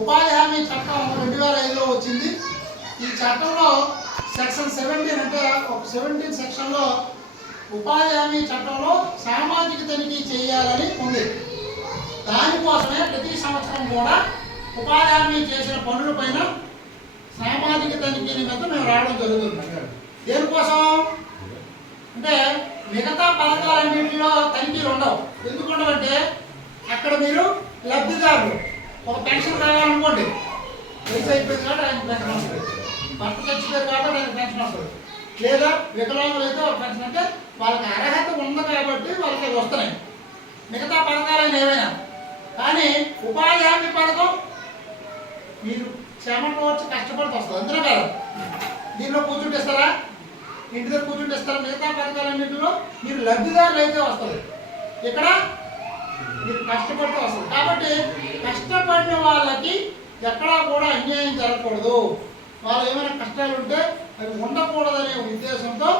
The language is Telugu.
ఉపాధి హామీ చట్టం 2005లో వచ్చింది. ఈ చట్టంలో సెక్షన్ 17 అంటే ఒక 17 సెక్షన్లో ఉపాధి హామీ చట్టంలో సామాజిక తనిఖీ చేయాలని ఉంది. దానికోసమే ప్రతి సంవత్సరం కూడా ఉపాధి హామీ చేసిన పనులపైన సామాజిక తనిఖీ నిమిత్తం మేము రావడం జరుగుతుంది. దేనికోసం అంటే మిగతా పథకాలన్నింటిలో తనిఖీలు ఉండవు. ఎందుకు ఉండవంటే అక్కడ మీరు లబ్ధిదారులు ఒక పెన్షన్ కావాలనుకోండి, వయసు అయిపోయింది కాబట్టి ఆయన పెన్షన్ వస్తుంది, భర్త చచ్చిపోయారు కాబట్టి ఆయన పెన్షన్ వస్తుంది, లేదా వికలాంగులు అయితే ఒక పెన్షన్ అంటే వాళ్ళకి అర్హత ఉంది కాబట్టి వాళ్ళకి అవి వస్తున్నాయి. మిగతా పథకాలైన ఏమైనా కానీ ఉపాధి హామీ పథకం మీరు శ్రమ వచ్చి కష్టపడితే వస్తుంది, అంతనే కదా. దీనిలో కూర్చుంటే ఇస్తారా, ఇంటి దగ్గర కూర్చుంటే ఇస్తారా? మిగతా పథకాలన్నింటిలో మీరు లబ్ధిదారులు అయితే వస్తుంది, ఇక్కడ మీరు కష్టపడితే వస్తుంది. కాబట్టి కష్టపడిన వాళ్ళకి ఎక్కడా కూడా అన్యాయం జరగకూడదు, వాళ్ళు ఏమైనా కష్టాలు ఉంటే అవి ఉండకూడదనే ఉద్దేశంతో